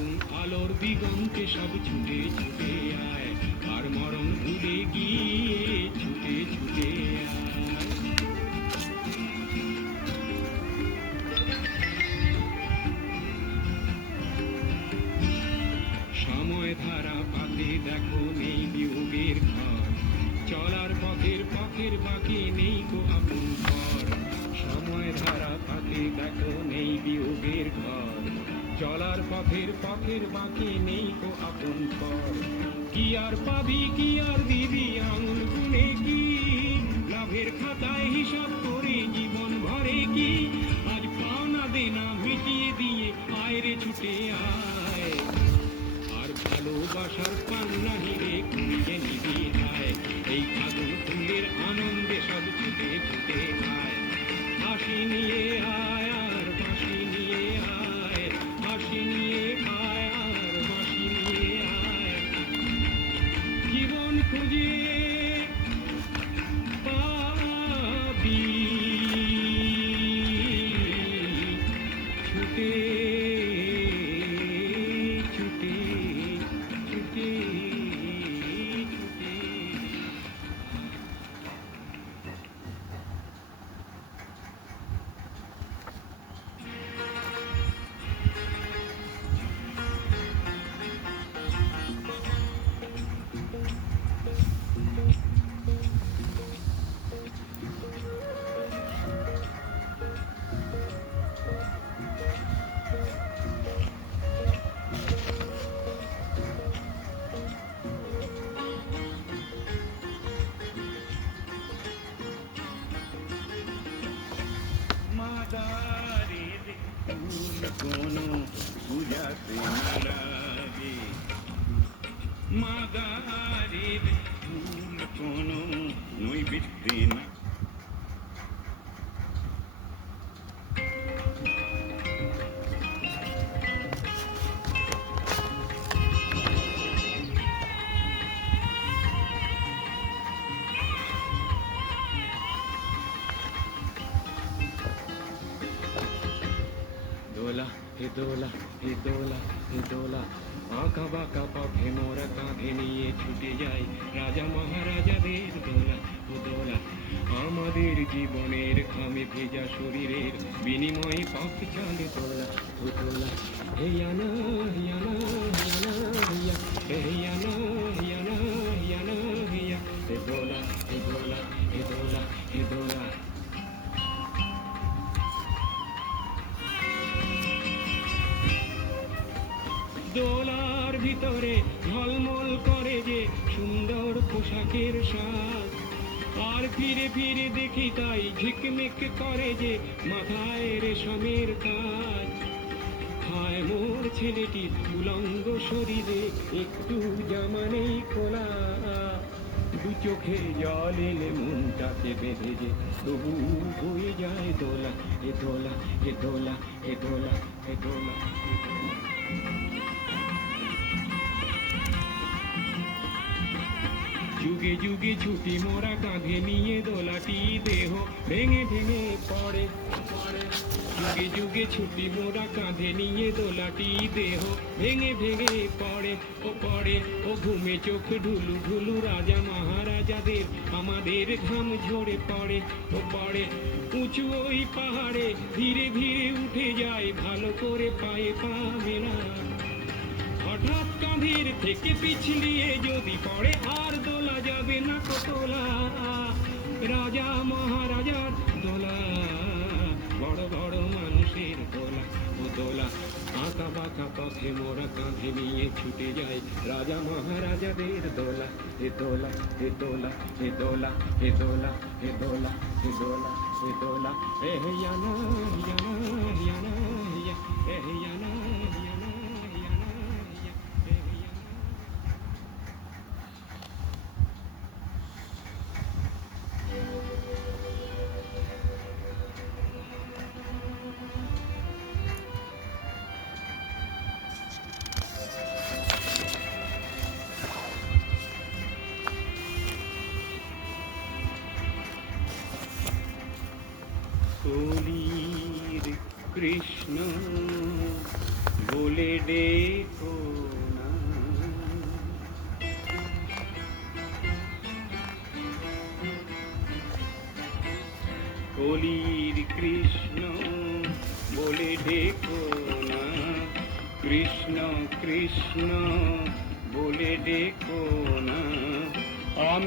নতুন আলোর দিগন্তে সব ছুটে ছুটে আয়, আর মরণ ভুলে গিয়ে ছুটে ছুটে আয়। সময় ধারা পাতে দেখো নেই বিয়োগের ঘর, চলার পথের পথের বাকি নেই গো আপন ঘর। সময় ধারা পাতে দেখো নেই বিয়োগের ঘর, চলার পথের পথের বাকি নেই গো আপন ঘর। কি আর পাবি কি আর দিবি আঙুল গুনে কি, লাভের খাতায় হিসাব করে জীবন ভরে কি। আজ পাওনা দেনা মিটিয়ে দিয়ে আয় রে ছুটে আয়, আর ভালোবাসার পান্না হিরে কুড়িয়ে নিবি আয়। এই ফাগুন ফুলের আনন্দে সব ছুটে ছুটে আয়, হাসি নিয়ে আয় আর বাঁশি নিয়ে আয়, হাসি নিয়ে আয় আর বাঁশি নিয়ে আয়। জীবন খুঁজে পাবি ছুটে ছুটে ছুটে ছুটে। মাদারের ফুল কোনো বুঝাতে না লাগে, মাদারের ফুল কোনো নৈবেদ্যে না। দোলা হে দোলা হে দোলা হে দোলা, আঁকা বাঁকা পথে মোরা কাঁধে নিয়ে ছুটে যাই রাজা মহারাজাদের দোলা ও দোলা। আমাদের জীবনের ঘামে ভেজা শরীরের বিনিময়ে পথ চলে দোলা ও দোলা। হেয়ানা হিয়ানা হিয়ানা হিয়া, হেয়ানা হিয়ানা হিয়ানা হিয়া, হে দোলা হে দোলা হে দোলা হে দোলা। দোলার ভিতরে ঝলমল করে যে সুন্দর পোশাকের সাজ, আর ফিরে ফিরে দেখি তাই ঝিকমিক করে যে মাথায় রেশমের তাজ। হায় মোর ছেলেটির উলঙ্গ শরীরে একটু জামা নেই খোলা, দু চোখে জল এলে মনটাকে বেঁধে যে তবু হয়ে যায় দোলা এ দোলা এ দোলা এ দোলা এ দোলা এ দোলা। যুগে যুগে ছুটি মোরা কাঁধে নিয়ে দোলাটি দেহ ভেঙে ভেঙে পড়ে পড়ে। যুগে যুগে ছুটি মোরা কাঁধে নিয়ে দোলাটি দেহ ভেঙে ভেঙে পড়ে ও পড়ে। ও ঘুমে চোখ ঢুলু ঢুলু রাজা মহারাজাদের আমাদের ঘাম ঝরে পড়ে ও পড়ে। উঁচু ওই পাহাড়ে ধীরে ধীরে উঠে যায় ভালো করে পায়ে পা মেলা, হঠাৎ কাঁধের থেকে পিছলিয়ে যদি পড়ে আর দোলা যাবে না কতলা। রাজা মহারাজার দোলা, বড় বড় মানুষের দোলা ও দোলা। আঁকা বাঁকা পথে মোরা কাঁধে নিয়ে ছুটে যায় রাজা মহারাজাদের দোলা এ দোলা এ দোলা এ দোলা এ দোলা এ দোলা এ দোলা এ দোলা। এ হিয়ানা হিয়ানা হিয়ানা হিয়া, এ হিয়ানা হিয়ানা হিয়ানা হিয়া, এ হিয়ানা। কলির কৃষ্ণ বলে ডেকো না। কলির কৃষ্ণ বলে ডেকো না, কৃষ্ণ কৃষ্ণ বলে ডেকো না। আমি